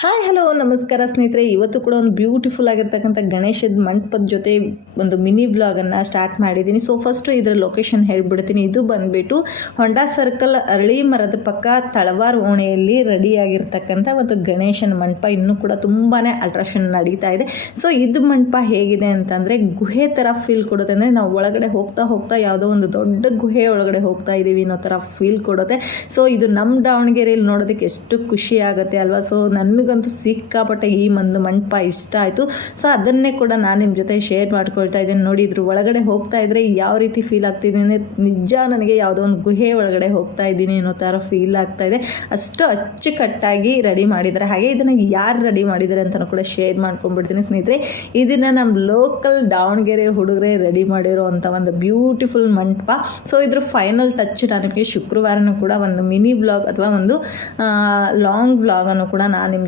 Hi hello ನಮಸ್ಕಾರ ಸ್ನೇಹಿತರೆ. ಇವತ್ತು ಕೂಡ ಒಂದು ಬ್ಯೂಟಿಫುಲ್ ಆಗಿರ್ತಕ್ಕಂಥ ಗಣೇಶದ ಮಂಟಪದ ಜೊತೆ ಒಂದು ಮಿನಿ ವ್ಲಾಗನ್ನು ಸ್ಟಾರ್ಟ್ ಮಾಡಿದ್ದೀನಿ. ಸೊ ಫಸ್ಟು ಇದರ ಲೊಕೇಶನ್ ಹೇಳ್ಬಿಡ್ತೀನಿ. ಇದು ಬಂದುಬಿಟ್ಟು ಹೊಂಡಾ ಸರ್ಕಲ್ ಅರಳಿ ಮರದ ಪಕ್ಕ ತಳವಾರ್ ಓಣೆಯಲ್ಲಿ ರೆಡಿಯಾಗಿರ್ತಕ್ಕಂಥ ಒಂದು ಗಣೇಶನ ಮಂಟಪ. ಇನ್ನೂ ಕೂಡ ತುಂಬಾ ಅಲ್ಟ್ರೇಷನ್ ನಡೀತಾ ಇದೆ. ಸೊ ಇದು ಮಂಟಪ ಹೇಗಿದೆ ಅಂತಂದರೆ ಗುಹೆ ಥರ ಫೀಲ್ ಕೊಡುತ್ತೆ. ಅಂದರೆ ನಾವು ಒಳಗಡೆ ಹೋಗ್ತಾ ಹೋಗ್ತಾ ಯಾವುದೋ ಒಂದು ದೊಡ್ಡ ಗುಹೆ ಒಳಗಡೆ ಹೋಗ್ತಾ ಇದ್ದೀವಿ ಅನ್ನೋ ಥರ ಫೀಲ್ ಕೊಡುತ್ತೆ. ಸೊ ಇದು ನಮ್ಮ ದಾವಣಗೆರೆಯಲ್ಲಿ ನೋಡೋದಕ್ಕೆ ಎಷ್ಟು ಖುಷಿ ಆಗುತ್ತೆ ಅಲ್ವಾ. ಸೊ ನನಗಂತೂ ಸಿಕ್ಕಾಪಟ್ಟೆ ಈ ಒಂದು ಮಂಟಪ ಇಷ್ಟ ಆಯಿತು. ಸೊ ಅದನ್ನೇ ಕೂಡ ನಾನು ನಿಮ್ಮ ಜೊತೆ ಶೇರ್ ಮಾಡ್ಕೊಳ್ತಾ ಇದ್ದೀನಿ. ನೋಡಿ, ಇದ್ರ ಒಳಗಡೆ ಹೋಗ್ತಾ ಇದ್ದರೆ ಯಾವ ರೀತಿ ಫೀಲ್ ಆಗ್ತಿದೆ ಅಂದರೆ ನಿಜ ನನಗೆ ಯಾವುದೋ ಒಂದು ಗುಹೆ ಒಳಗಡೆ ಹೋಗ್ತಾ ಇದ್ದೀನಿ ಅನ್ನೋ ಥರ ಫೀಲ್ ಆಗ್ತಾ ಇದೆ. ಅಷ್ಟು ಅಚ್ಚುಕಟ್ಟಾಗಿ ರೆಡಿ ಮಾಡಿದ್ದಾರೆ. ಹಾಗೆ ಇದನ್ನು ಯಾರು ರೆಡಿ ಮಾಡಿದ್ದಾರೆ ಅಂತಲೂ ಕೂಡ ಶೇರ್ ಮಾಡ್ಕೊಂಡ್ಬಿಡ್ತೀನಿ ಸ್ನೇಹಿತರೆ. ಇದನ್ನು ನಮ್ಮ ಲೋಕಲ್ ದಾವಣಗೆರೆ ಹುಡುಗರೇ ರೆಡಿ ಮಾಡಿರೋ ಅಂಥ ಒಂದು ಬ್ಯೂಟಿಫುಲ್ ಮಂಟಪ. ಸೊ ಇದ್ರ ಫೈನಲ್ ಟಚ್ ನನಗೆ ಶುಕ್ರವಾರನೂ ಕೂಡ ಒಂದು ಮಿನಿ ವ್ಲಾಗ್ ಅಥವಾ ಒಂದು ಲಾಂಗ್ ವ್ಲಾಗನ್ನು ಕೂಡ ನಾನು